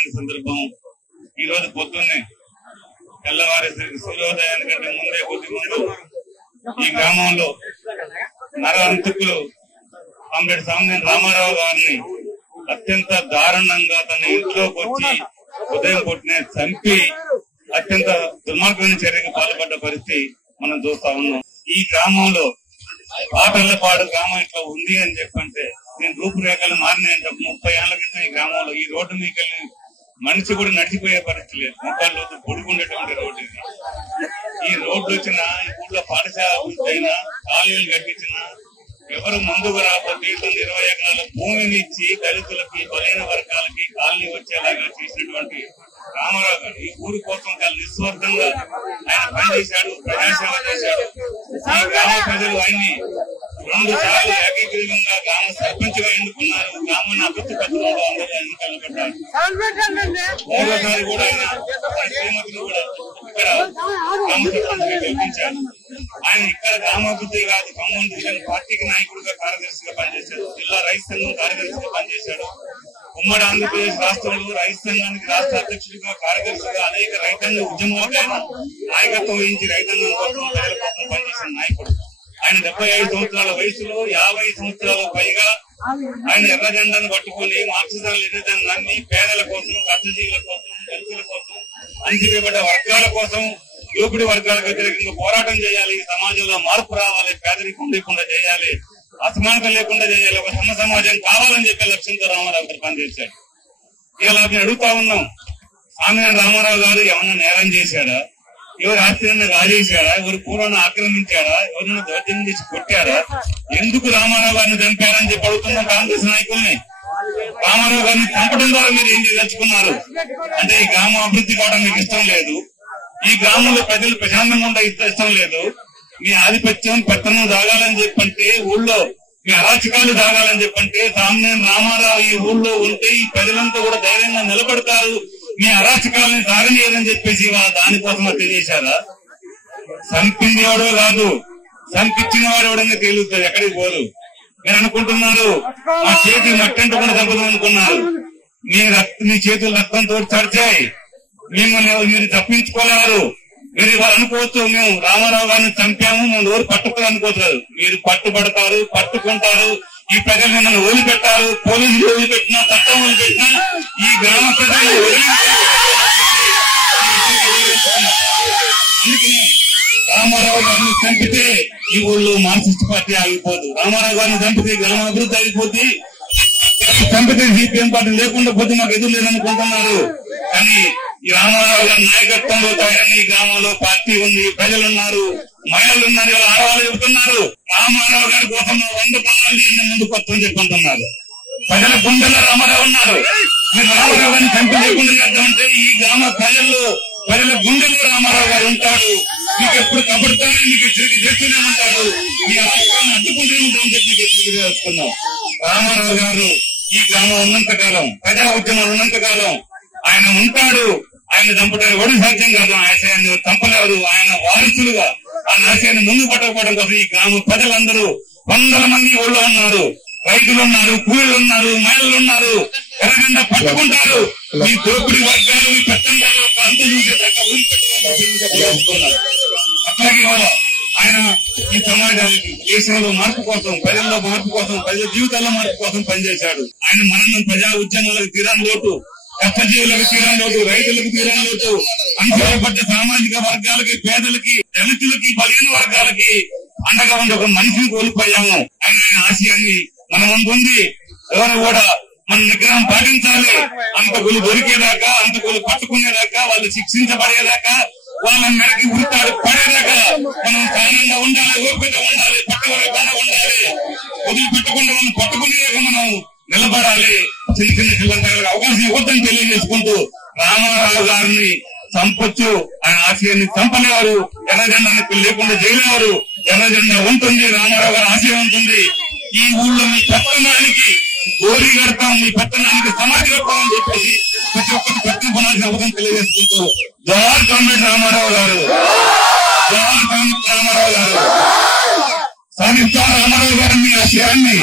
వర్ధంతి సందర్భం ఈ రోజు పొద్దున్నే తెల్లవారేసరికి సూర్యోదయానికంటే ముందే కొద్ది ముందు ఈ గ్రామంలో నరహంతకులు కామ్రేడ్ సామినేని రామారావు గారిని అత్యంత దారుణంగా తన ఇంట్లోకి వచ్చి ఉదయం పొద్దునే చంపి అత్యంత దుర్మార్గమైన చర్యకు పాల్పడ్డ పరిస్థితి మనం చూస్తా ఉన్నాం. ఈ గ్రామంలో పాటలపాడు గ్రామం ఇట్లా ఉంది అని చెప్పంటే నేను రూపురేఖలు మారినాయంట. 30 ఏళ్ల క్రితం ఈ గ్రామంలో ఈ రోడ్డు మీకు మనిషి కూడా నడిచిపోయే పరిస్థితి లేదు. ముఖాల్లో పొడుగుండేటువంటి రోడ్డు ఇది. ఈ రోడ్డు వచ్చినా ఈ ఊళ్ళో పాఠశాల అయినా కాలువలు కట్టించినా ఎవరు ముందుకు రాకపోతే 20 ఎకరాల భూమిని ఇచ్చి దళితులకి బలైన వర్గాలకి కాలనీ వచ్చేలాగా చేసినటువంటి రామారావు గారు ఈ ఊరి కోసం చాలా నిస్వార్థంగా ఆయన పనిచేశాడు, ప్రజాసేవ చేశాడు. ఈ గ్రామ ప్రజలు ఆయన్ని 2 సార్లు ఏకీకృతంగా గ్రామ సర్పంచ్ గా ఎన్నుకున్నారు. గ్రామాన్ని అభివృద్ధి పత్రంలో అందరూ ఎన్నికలు పెట్టారు. 3వ సారి కూడా ఆయన శ్రీమతిని కూడా ఇక్కడ గ్రామ సర్పంచ్ గా గెలిపించారు. ఆయన ఇక్కడ గ్రామాభివృద్ధి కాదు, ఖమ్మం డివిజన్ పార్టీకి నాయకుడిగా కార్యదర్శిగా పనిచేశాడు. జిల్లా రైతు సంఘం కార్యదర్శిగా పనిచేశాడు. ఉమ్మడి ఆంధ్రప్రదేశ్ రాష్ట్రంలో రైతు సంఘానికి రాష్ట్ర అధ్యక్షుడిగా కార్యదర్శిగా అనేక రైతాంగ ఉద్యమాలకైనా నాయకత్వం వహించి రైతాంగం కోసం ప్రజల కోసం పనిచేసిన నాయకుడు. ఆయన 75 సంవత్సరాల వయసులో 50 సంవత్సరాల పైగా ఆయన ఎర్ర జెండాను పట్టుకుని మార్క్సిజం లెనినిజాన్ని పేదల కోసం, కష్టజీవుల కోసం, దళితుల కోసం, అణచివేయబడ్డ వర్గాల కోసం, దోపిడీ వర్గాలకు వ్యతిరేకంగా పోరాటం చేయాలి. సమాజంలో మార్పు రావాలి, పేదరికం లేకుండా చేయాలి, అసమానత లేకుండా చేయాలి, ఒక సమ సమాజం కావాలని చెప్పే లక్ష్యంతో రామారావు గారు పనిచేశాడు. ఇలా మేము అడుగుతా ఉన్నాం, సామినేని రామారావు గారు ఏమన్నా నేరం చేశాడా? ఎవరు ఆస్తిని రాజేశాడా? ఎవరు పూర్వాన్ని ఆక్రమించాడా? ఎవరిని దౌర్జన్యం చేసి కొట్టారా? ఎందుకు రామారావు గారిని చంపారని చెప్పి అడుగుతున్నాం కాంగ్రెస్ నాయకుల్ని. రామారావు గారిని చంపడం ద్వారా మీరు ఏం చేయదలుచుకున్నారు? అంటే ఈ గ్రామం అభివృద్ధి కావడం మీకు ఇష్టం లేదు, ఈ గ్రామంలో ప్రజలు ప్రశాంతంగా ఉండే ఇష్టం లేదు, మీ ఆధిపత్యం పెత్తనం దాగాలని చెప్పంటే, ఊళ్ళో మీ అరాచకాలు దాగాలని చెప్పంటే సామినేని రామారావు ఈ ఊళ్ళో ఉంటే ఈ ప్రజలంతా కూడా ధైర్యంగా నిలబడతారు, మీ అరాచకాలను సాగనీయాలని చెప్పేసి దానికోసం తెలియజేశారా? చంపింది ఎవడో కాదు, చంపించిన వాడు ఎవడన్నా తేలుతుంది, ఎక్కడికి పోదు. మీరు అనుకుంటున్నారు ఆ చేతి మట్టంటూ కూడా చంపుదాం అనుకున్నారు. మీ చేతులు రక్తంతో తడిచాయి, మిమ్మల్ని మీరు తప్పించుకోలేరు. మీరు ఇవాళ అనుకోవచ్చు మేము రామారావు గారిని చంపాము, మేము ఎవరు పట్టుకోవాలనుకోవచ్చు. మీరు పట్టుబడతారు, పట్టుకుంటారు. ఈ ప్రజలు మిమ్మల్ని వదిలిపెట్టారు. పోలీసులు వదిలిపెట్టినా, చట్టం వదిలిపెట్టినా ఈ గ్రామ ప్రజలు అందుకని రామారావు గారిని చంపితే ఈ ఊళ్ళో మార్క్సిస్ట్ పార్టీ ఆగిపోదు. రామారావు గారిని చంపితే గ్రామ అభివృద్ధి ఆగిపోతుంది. చంపితే సిపిఎం పార్టీ లేకుండా పోతే మాకు ఎదురు లేదనుకుంటున్నారు. కానీ ఈ రామారావు గారి నాయకత్వంలో తయారైన ఈ గ్రామంలో పార్టీ ఉంది, ప్రజలున్నారు, మహిళలు ఉన్నారు, ఆడవాళ్ళు చెబుతున్నారు రామారావు గారి కోసం 100 ప్రాణాలు ముందుకు వస్తుందని చెప్పుకుంటున్నారు. ప్రజల గుండెల్లో రామారావు ఉన్నారు. మీరు రామారావు గారిని చంపి లేకుండా చేద్దామంటే ఈ గ్రామ ప్రజల గుండెల్లో రామారావు గారు ఉంటాడు. మీకు ఎప్పుడు కబడతారో మీకు తిరిగి చేస్తూనే ఉంటాడు. మీ రాష్ట్రాన్ని అడ్డుకుంటూనే ఉంటామని చెప్పి తిరిగి వేస్తున్నాం. రామారావు గారు ఈ గ్రామం ఉన్నంత కాలం, ప్రజా ఉద్యమాలు ఉన్నంత కాలం ఆయన ఉంటాడు. ఆయన చంపడానికి ఎవరు సాధ్యం కాదు. ఆశయాన్ని చంపలేరు. ఆయన వారసులుగా ఆయన ఆశయాన్ని ముందు పట్టకపోవడం కోసం ఈ గ్రామ ప్రజలందరూ 100 మంది ఊళ్ళో ఉన్నారు. రైతులు ఉన్నారు, కూలీలు ఉన్నారు, మహిళలు ఉన్నారు. ఎర్రగండ పట్టుకుంటారు. మీ దోపిడీ వర్గాలు, మీ పెత్తందాలు అంత చూసేదాకా ఊరిపెట్టుకున్నారు. అట్లాగే ఆయన ఈ సమాజానికి, దేశంలో మార్పు కోసం, ప్రజల్లో మార్పు కోసం, ప్రజల జీవితాల్లో మార్పు కోసం పనిచేశాడు. ఆయన మరణం ప్రజా ఉద్యమాలకు తీరని లోటు, కష్టజీవులకు తీరని లోటు, రైతులకు తీరని లోటు, అణచివేయబడ్డ సామాజిక వర్గాలకి, పేదలకి, దళితులకి, బలహీన వర్గాలకి అండగా ఉండి ఒక మనిషిని కోల్పోయాము. ఆయన ఆశయాన్ని మన ముందు ఉంది. ఎవరు కూడా మన నిగ్రహం పాటించాలి. అంతకులు దొరికేదాకా, అంతకులు పట్టుకునేదాకా, వాళ్ళు శిక్షించబడేదాకా, వాళ్ళ మెడకి ఉరితాడు పడేదాకా మనం సహనంగా ఉండాలి, ఓపిక ఉండాలి, పట్టుకోకుండా ఉండాలి. వదిలిపెట్టకుండా మనం పట్టుకునేదాకా మనం నిలబడాలి. చిన్న పిల్లలకు అవకాశం ఇవ్వద్దని తెలియజేసుకుంటూ రామారావు గారిని చంపొచ్చు, ఆయన ఆశయాన్ని చంపలేవారు. ఎర్రజెండాన్ని లేకుండా చేయలేవారు. ఎర్రజెండా ఉంటుంది, రామారావు గారి ఆశయం ఉంటుంది. ఈ ఊళ్ళో మీ పట్టణానికి గోరీ కడతాం, మీ పట్టణానికి సమాధి కడతామని చెప్పేసి ప్రతి ఒక్కటి పట్టుకుపోవాల్సిన అవసరం తెలియజేసుకుంటూ జవహర్ కామ్రేడ్ రామారావు గారు, జవహర్ కామ్రేడ్ రామారావు గారు సాధించారు. రామారావు గారు మీ ఆశయాన్ని